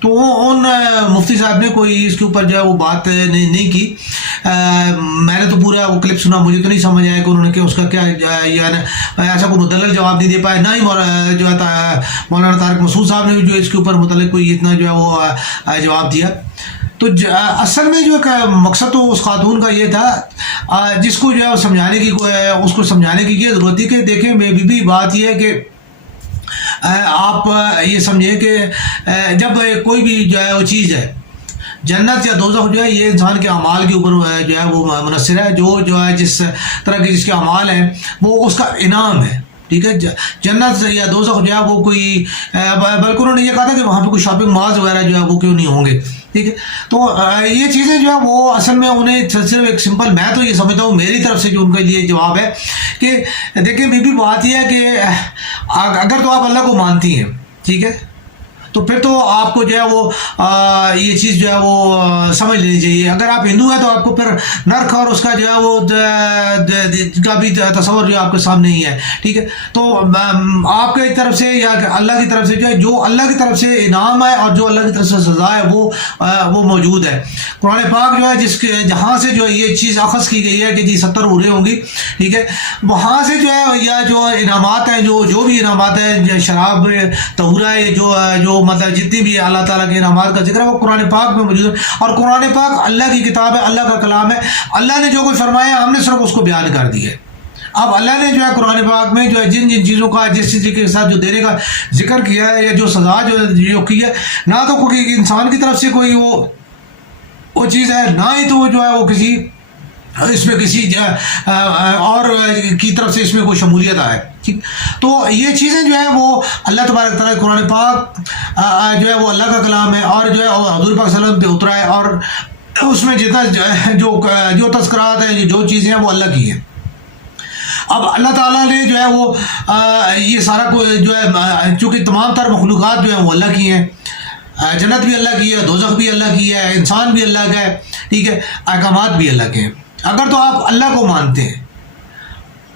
تو ان مفتی صاحب نے کوئی اس کے اوپر جو ہے وہ بات نہیں کی. میں نے تو پورا وہ کلپ سنا, مجھے تو نہیں سمجھ آیا کہ انہوں نے کہ اس کا کیا یعنی ایسا کوئی مدلل جواب نہیں دے پائے. نہ ہی جو ہے مولانا طارق مسعود صاحب نے جو اس کے اوپر متعلق کوئی اتنا جو ہے وہ جواب دیا. تو اصل میں جو مقصد تو اس خاتون کا یہ تھا جس کو جو ہے سمجھانے کی اس کو سمجھانے کی یہ ضرورت تھی کہ دیکھیں میں بھی بات یہ ہے کہ آپ یہ سمجھیں کہ جب کوئی بھی جو ہے وہ چیز ہے جنت یا دوزخ جو ہے یہ انسان کے اعمال کے اوپر جو ہے وہ منحصر ہے. جو ہے جس طرح کے جس کے اعمال ہیں وہ اس کا انعام ہے. ٹھیک ہے, جنت یا دوزخ جو ہے وہ کوئی بلکہ انہوں نے یہ کہا تھا کہ وہاں پہ کوئی شاپنگ مالز وغیرہ جو ہے وہ کیوں نہیں ہوں گے. ٹھیک ہے, تو یہ چیزیں جو ہے وہ اصل میں انہیں صرف ایک سمپل, میں تو یہ سمجھتا ہوں میری طرف سے جو ان کے لیے جواب ہے کہ دیکھیں بھی بات یہ ہے کہ اگر تو آپ اللہ کو مانتی ہیں, ٹھیک ہے, تو پھر تو آپ کو جو ہے وہ یہ چیز جو ہے وہ سمجھ لینی چاہیے. اگر آپ ہندو ہیں تو آپ کو پھر نرک اور اس کا جو ہے وہ کا بھی تصور جو آپ کے سامنے ہی ہے. ٹھیک ہے, تو آپ کی طرف سے یا اللہ کی طرف سے جو ہے جو اللہ کی طرف سے انعام ہے اور جو اللہ کی طرف سے سزا ہے وہ موجود ہے. قرآن پاک جو ہے جہاں سے جو ہے یہ چیز اخذ کی گئی ہے کہ جی 70 عورتیں ہوں گی, ٹھیک ہے, وہاں سے جو ہے یا جو انعامات ہیں جو بھی انعامات ہیں شراب طہورہ ہے جو مطلب جتنی بھی اللہ تعالیٰ کے انعامات کا ذکر ہے وہ قرآن پاک میں موجود ہے. اور قرآن پاک اللہ کی کتاب ہے, اللہ کا کلام ہے. اللہ نے جو کچھ فرمایا ہم نے صرف اس کو بیان کر دیا ہے. اب اللہ نے جو ہے قرآن پاک میں جو ہے جن چیزوں کا جس چیز کے ساتھ جو دینے کا ذکر کیا ہے یا جو سزا جو کی ہے, نہ تو کوئی انسان کی طرف سے کوئی وہ چیز ہے, نہ ہی تو جو ہے وہ کسی اس میں کسی اور کی طرف سے اس میں کوئی شمولیت آئے. تو یہ چیزیں جو ہے وہ اللہ تبارک تعالیٰ قرآن پاک جو ہے وہ اللہ کا کلام ہے اور جو ہے حضور پاک صلی اللہ علیہ وسلم پہ اترا ہے, اور اس میں جتنا جو تذکرات ہیں جو چیزیں ہیں وہ اللہ کی ہیں. اب اللہ تعالیٰ نے جو ہے وہ یہ سارا جو ہے چونکہ تمام تر مخلوقات جو ہیں وہ اللہ کی ہیں, جنت بھی اللہ کی ہے, دوزخ بھی اللہ کی ہے, انسان بھی اللہ کا ہے, ٹھیک ہے, احکامات بھی اللہ کے ہیں. اگر تو آپ اللہ کو مانتے ہیں,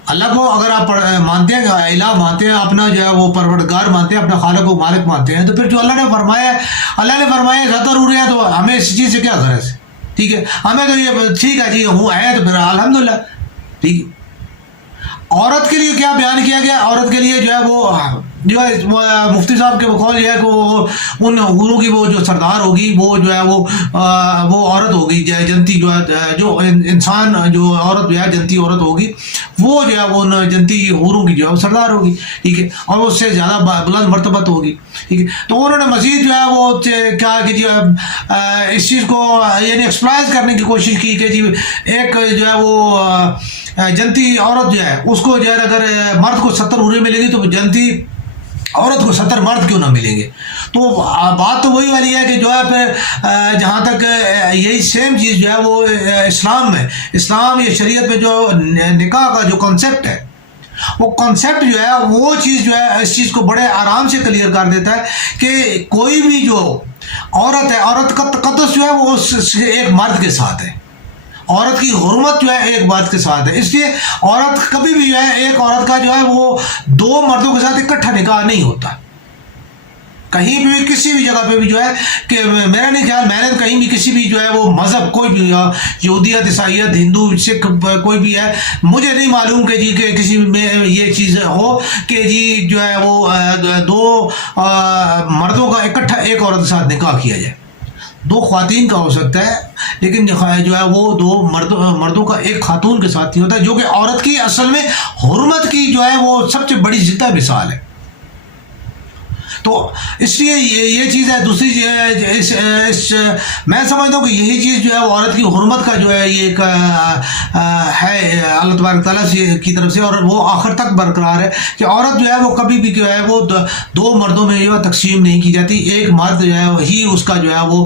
اللہ کو اگر آپ مانتے ہیں, الہ مانتے ہیں, اپنا جو ہے وہ پروردگار مانتے ہیں, اپنا خالق و مالک مانتے ہیں, تو پھر جو اللہ نے فرمایا ہے, اللہ نے فرمایا زیادہ ہو رہے ہیں تو ہمیں اس چیز سے کیا غرض ہے. ٹھیک ہے, ہمیں تو یہ ٹھیک ہے جی ہوں ہے تو پھر الحمدللہ. ٹھیک ہے, عورت کے لیے کیا بیان کیا گیا, عورت کے لیے جو ہے وہ مفتی صاحب کے بقول یہ ہے کہ وہ ان حوروں کی وہ جو سردار ہوگی وہ جو ہے وہ عورت ہوگی جنتی, جو انسان جو عورت جو ہے جنتی عورت ہوگی وہ جو ہے وہ جنتی حوروں کی جو ہے وہ سردار ہوگی. ٹھیک ہے, اور وہ اس سے زیادہ بلند مرتبت ہوگی. ٹھیک ہے, تو انہوں نے مزید جو ہے وہ کیا کہ جی اس چیز کو یعنی ایکسپلائز کرنے کی کوشش کی کہ جی ایک جو ہے وہ جنتی عورت جو ہے اس کو جو ہے اگر مرد کو 70 حوریں ملیں گی تو جنتی عورت کو 70 مرد کیوں نہ ملیں گے. تو بات تو وہی والی ہے کہ جو ہے پھر جہاں تک یہی سیم چیز جو ہے وہ اسلام میں, اسلام یا شریعت میں جو نکاح کا جو کنسیپٹ ہے وہ کنسیپٹ جو ہے وہ چیز جو ہے اس چیز کو بڑے آرام سے کلیئر کر دیتا ہے کہ کوئی بھی جو عورت ہے, عورت کا تقدس جو ہے وہ ایک مرد کے ساتھ ہے, عورت کی حرمت جو ہے ایک بات کے ساتھ ہے. اس لیے عورت کبھی بھی جو ہے ایک عورت کا جو ہے وہ 2 مردوں کے ساتھ اکٹھا نکاح نہیں ہوتا. کہیں بھی کسی بھی جگہ پہ بھی جو ہے کہ میرا نہیں خیال, میں نے کہیں بھی کسی بھی جو ہے وہ مذہب کوئی بھی یہودیت, عیسائیت, ہندو, سکھ کوئی بھی ہے, مجھے نہیں معلوم کہ جی کہ کسی میں یہ چیز ہو کہ جی جو ہے وہ 2 مردوں کا اکٹھا ایک عورت کے ساتھ نکاح کیا جائے. 2 خواتین کا ہو سکتا ہے لیکن جو ہے وہ 2 مردوں کا ایک خاتون کے ساتھ نہیں ہوتا, جو کہ عورت کی اصل میں حرمت کی جو ہے وہ سب سے بڑی زندہ مثال ہے. تو اس لیے یہ چیز ہے. دوسری میں سمجھتا ہوں کہ یہی چیز جو ہے وہ عورت کی حرمت کا جو ہے یہ ایک ہے اللہ تبارک تعالیٰ کی طرف سے, اور وہ آخر تک برقرار ہے کہ عورت جو ہے وہ کبھی بھی جو ہے وہ 2 مردوں میں جو ہے تقسیم نہیں کی جاتی. ایک مرد جو ہے وہی اس کا جو ہے وہ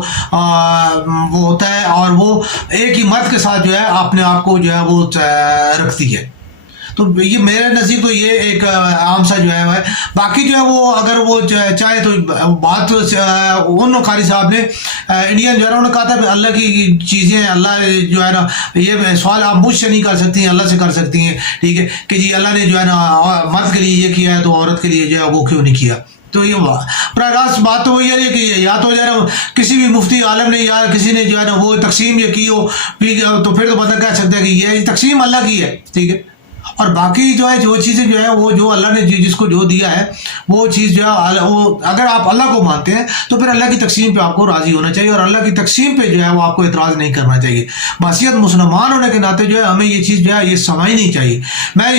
ہوتا ہے, اور وہ ایک ہی مرد کے ساتھ جو ہے اپنے آپ کو جو ہے وہ رکھتی ہے. تو یہ میرے نزدیک تو یہ ایک عام سا جو ہے. باقی جو ہے وہ اگر وہ چاہے تو بات ان قاری صاحب نے انڈین جو ہے انہوں نے کہا تھا کہ اللہ کی چیزیں اللہ جو ہے نا یہ سوال آپ مجھ سے نہیں کر سکتی ہیں, اللہ سے کر سکتی ہیں. ٹھیک ہے, کہ جی اللہ نے جو ہے نا مرد کے لیے یہ کیا ہے تو عورت کے لیے جو ہے وہ کیوں نہیں کیا. تو یہ براہ راست بات تو وہی ہے کہ یا تو جو ہے نا کسی بھی مفتی عالم نے یا کسی نے جو ہے نا وہ تقسیم یہ کی ہو تو پھر تو بندہ کہہ سکتا ہے کہ یہ تقسیم اللہ کی ہے، ٹھیک ہے. اور باقی جو ہے جو چیزیں جو ہے وہ جو اللہ نے جس کو جو دیا ہے وہ چیز جو ہے وہ اگر آپ اللہ کو مانتے ہیں تو پھر اللہ کی تقسیم پہ آپ کو راضی ہونا چاہیے، اور اللہ کی تقسیم پہ جو ہے وہ آپ کو اعتراض نہیں کرنا چاہیے. بحیثیت مسلمان ہونے کے ناطے جو ہے ہمیں یہ چیز جو ہے یہ سمجھنی چاہیے. میں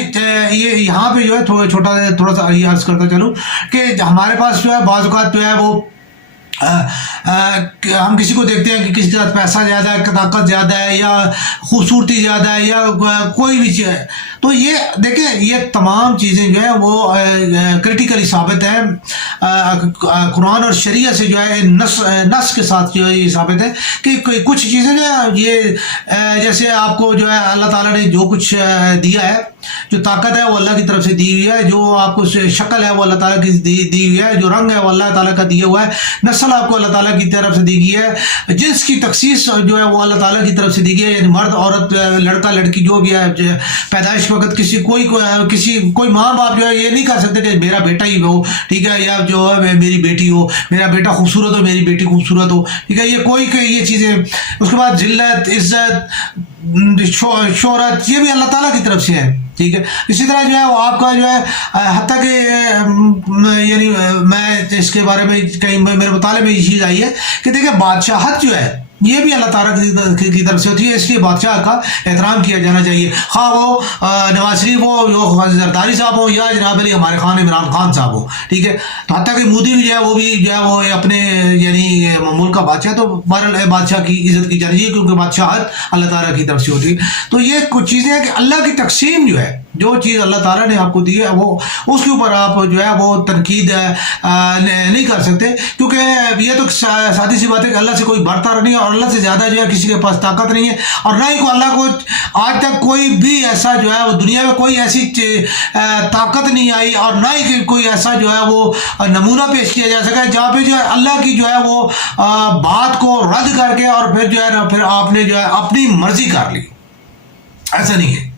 یہ یہاں پہ جو ہے تھوڑا سا یہ عرض کرتا چلوں کہ ہمارے پاس جو ہے بعض اوقات جو ہے وہ ہم کسی کو دیکھتے ہیں کہ کسی کے ساتھ پیسہ زیادہ ہے، طاقت زیادہ ہے، یا خوبصورتی زیادہ ہے، یا کوئی بھی چیز ہے. تو یہ دیکھیں یہ تمام چیزیں جو ہے وہ کرٹیکلی ثابت ہیں قرآن اور شریعت سے، جو ہے نص کے ساتھ جو ہے یہ ثابت ہے کہ کچھ چیزیں جو ہے یہ جیسے آپ کو جو ہے اللہ تعالیٰ نے جو کچھ دیا ہے، جو طاقت ہے وہ اللہ کی طرف سے دی ہوئی ہے، جو آپ کو شکل ہے وہ اللہ تعالیٰ کی دی ہوئی ہے، جو رنگ ہے وہ اللہ تعالیٰ کا دیا ہوا ہے، نسل آپ کو اللہ تعالیٰ کی طرف سے دی گئی ہے، جنس کی تخصیص جو ہے وہ اللہ تعالیٰ کی طرف سے دی گئی ہے، یعنی مرد عورت لڑکا لڑکی جو بھی ہے پیدائش کے وقت کوئی ماں باپ جو ہے یہ نہیں کر سکتے کہ میرا بیٹا ہی ہو، ٹھیک ہے، یا جو ہے میری بیٹی ہو، میرا بیٹا خوبصورت ہو میری بیٹی خوبصورت ہو، ٹھیک ہے. یہ چیزیں اس کے بعد ذلت عزت شہرت یہ بھی اللہ تعالیٰ کی طرف سے ہے، ٹھیک ہے. اسی طرح جو ہے وہ آپ کا جو ہے حتیٰ کہ یعنی میں اس کے بارے میں کہیں میرے مطالعے میں یہ چیز آئی ہے کہ دیکھیں بادشاہت جو ہے یہ بھی اللہ تعالیٰ کی طرف سے ہوتی ہے، اس لیے بادشاہ کا احترام کیا جانا چاہیے، خواہ وہ نواز شریف ہو، جو زرداری صاحب ہو، یا جناب علی ہمارے خان عمران خان صاحب ہو، ٹھیک ہے. تو حتیٰ کہ مودی بھی جو ہے وہ بھی جو ہے وہ اپنے یعنی ملک کا بادشاہ، تو بہرحال بادشاہ کی عزت کی جانی چاہیے کیونکہ بادشاہت اللہ تعالیٰ کی طرف سے ہوتی ہے. تو یہ کچھ چیزیں ہیں کہ اللہ کی تقسیم جو ہے، جو چیز اللہ تعالیٰ نے آپ کو دی ہے وہ اس کے اوپر آپ جو ہے وہ تنقید نہیں کر سکتے، کیونکہ یہ تو سادی سی بات ہے کہ اللہ سے کوئی برتر نہیں ہے، اور اللہ سے زیادہ جو ہے کسی کے پاس طاقت نہیں ہے، اور نہ ہی کو اللہ کو آج تک کوئی بھی ایسا جو ہے وہ دنیا میں کوئی ایسی طاقت نہیں آئی، اور نہ ہی کوئی ایسا جو ہے وہ نمونہ پیش کیا جا سکا جہاں پہ جو ہے اللہ کی جو ہے وہ بات کو رد کر کے اور پھر جو ہے نا پھر آپ نے جو ہے اپنی مرضی کر لی. ایسا نہیں ہے.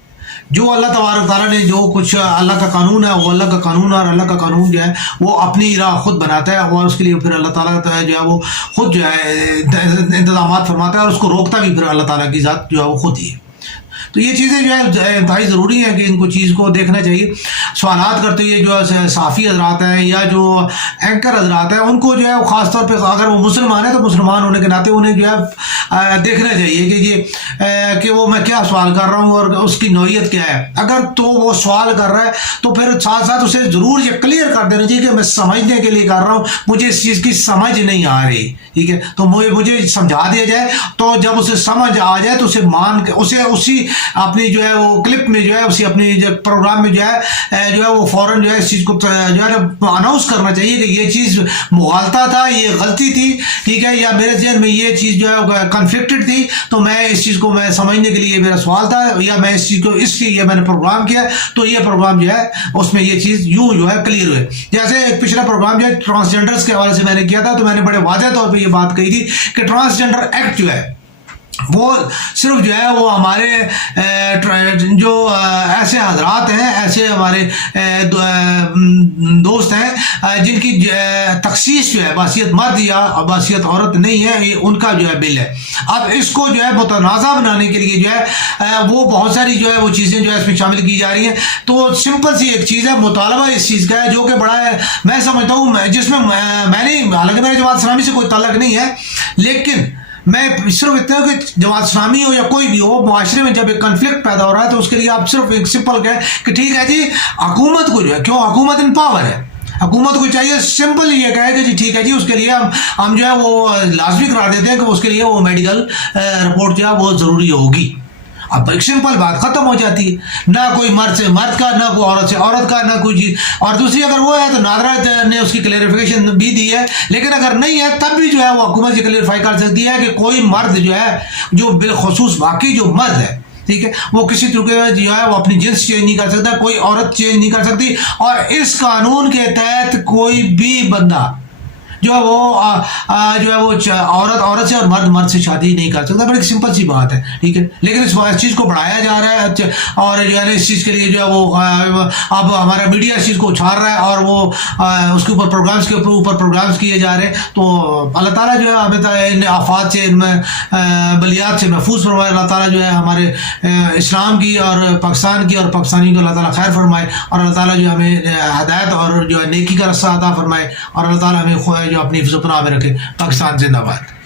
جو اللہ تبارک تعالیٰ نے جو کچھ اللہ کا قانون ہے وہ اللہ کا قانون ہے، اور اللہ کا قانون جو ہے وہ اپنی راہ خود بناتا ہے، اور اس کے لیے پھر اللہ تعالیٰ جو ہے وہ خود جو ہے انتظامات فرماتا ہے، اور اس کو روکتا بھی پھر اللہ تعالیٰ کی ذات جو ہے وہ خود ہی ہے. تو یہ چیزیں جو ہے انتہائی ضروری ہیں کہ ان کو چیز کو دیکھنا چاہیے. سوالات کرتے ہوئے جو صحافی حضرات ہیں یا جو اینکر حضرات ہیں ان کو جو ہے خاص طور پہ اگر وہ مسلمان ہیں تو مسلمان ہونے کے ناطے انہیں جو ہے دیکھنا چاہیے کہ یہ کہ وہ میں کیا سوال کر رہا ہوں اور اس کی نوعیت کیا ہے. اگر تو وہ سوال کر رہا ہے تو پھر ساتھ ساتھ اسے ضرور یہ کلیئر کر دینا چاہیے کہ میں سمجھنے کے لیے کر رہا ہوں، مجھے اس چیز کی سمجھ نہیں آ رہی، ٹھیک ہے، تو مجھے سمجھا دیا جائے. تو جب اسے سمجھ آ جائے تو اسے مان کے اسے اسی اپنی جو ہے وہ کلپ میں جو ہے اسی اپنی پروگرام میں جو ہے وہ فوراً جو ہے اس چیز کو جو ہے نا اناؤنس کرنا چاہیے کہ یہ چیز مغالطہ تھا، یہ غلطی تھی، ٹھیک ہے، یا میرے ذہن میں یہ چیز جو ہے کنفلکٹڈ تھی، تو میں اس چیز کو میں سمجھنے کے لیے میرا سوال تھا، یا میں اس چیز کو اس لیے میں نے پروگرام کیا، تو یہ پروگرام جو ہے اس میں یہ چیز یوں جو ہے کلیئر ہوئے. جیسے ایک پچھلا پروگرام جو ہے ٹرانسجینڈرز کے حوالے سے میں نے کیا تھا، تو میں نے بڑے واضح طور پہ یہ بات کہی تھی کہ ٹرانسجینڈر ایکٹ جو ہے وہ صرف جو ہے وہ ہمارے جو ایسے حضرات ہیں، ایسے ہمارے دوست ہیں جن کی تخصیص جو ہے بحیثیت مرد یا بحیثیت عورت نہیں ہے، یہ ان کا جو ہے بل ہے. اب اس کو جو ہے متنازع بنانے کے لیے جو ہے وہ بہت ساری جو ہے وہ چیزیں جو ہے اس میں شامل کی جا رہی ہیں. تو سمپل سی ایک چیز ہے، مطالبہ اس چیز کا ہے جو کہ بڑا ہے، میں سمجھتا ہوں جس میں میں نہیں، حالانکہ میرے جماعت اسلامی سے کوئی تعلق نہیں ہے، لیکن میں صرف اتنا کہ جماعت اسلامی ہو یا کوئی بھی ہو، معاشرے میں جب ایک کنفلکٹ پیدا ہو رہا ہے تو اس کے لیے آپ صرف ایک سمپل کہیں کہ ٹھیک ہے جی حکومت کو جو ہے، کیوں حکومت ان پاور ہے، حکومت کو چاہیے سمپل یہ کہے کہ جی ٹھیک ہے جی اس کے لیے ہم جو ہے وہ لازمی قرار دیتے ہیں کہ اس کے لیے وہ میڈیکل رپورٹ جو ہے وہ ضروری ہوگی. اب ایک سمپل بات ختم ہو جاتی ہے، نہ کوئی مرد سے مرد کا، نہ کوئی عورت سے عورت کا، نہ کوئی چیز. اور دوسری اگر وہ ہے تو نادرا نے اس کی کلیئرفیکیشن بھی دی ہے، لیکن اگر نہیں ہے تب بھی جو ہے وہ حکومت یہ کلیئرفائی کر سکتی ہے کہ کوئی مرد جو ہے جو بالخصوص باقی جو مرد ہے، ٹھیک ہے، وہ کسی طریقے سے جو ہے وہ اپنی جنس چینج نہیں کر سکتا، کوئی عورت چینج نہیں کر سکتی. اور اس قانون کے تحت کوئی بھی بندہ جو ہے وہ جو ہے وہ عورت سے اور مرد سے شادی نہیں کر سکتا. بڑی سمپل سی بات ہے, ٹھیک ہے. لیکن اس چیز کو بڑھایا جا رہا ہے اور جو ہے نا اس چیز کے لیے جو ہے وہ اب ہمارا میڈیا اس چیز کو اچھال رہا ہے اور وہ اس کے اوپر پروگرامز کیے جا رہے ہیں. تو اللہ تعالیٰ جو ہے ہمیں ان آفات سے, ان بلیات سے محفوظ فرمائے. اللہ تعالیٰ جو ہے ہمارے اسلام کی اور پاکستان کی اور پاکستانی کو اللہ تعالیٰ خیر فرمائے, اور اللہ تعالیٰ جو ہمیں ہدایت اور جو ہے نیکی کا رستہ عطا فرمائے, اور اللہ تعالیٰ ہمیں جو اپنی حفظ و پناہ میں رکھے. پاکستان زندہ باد.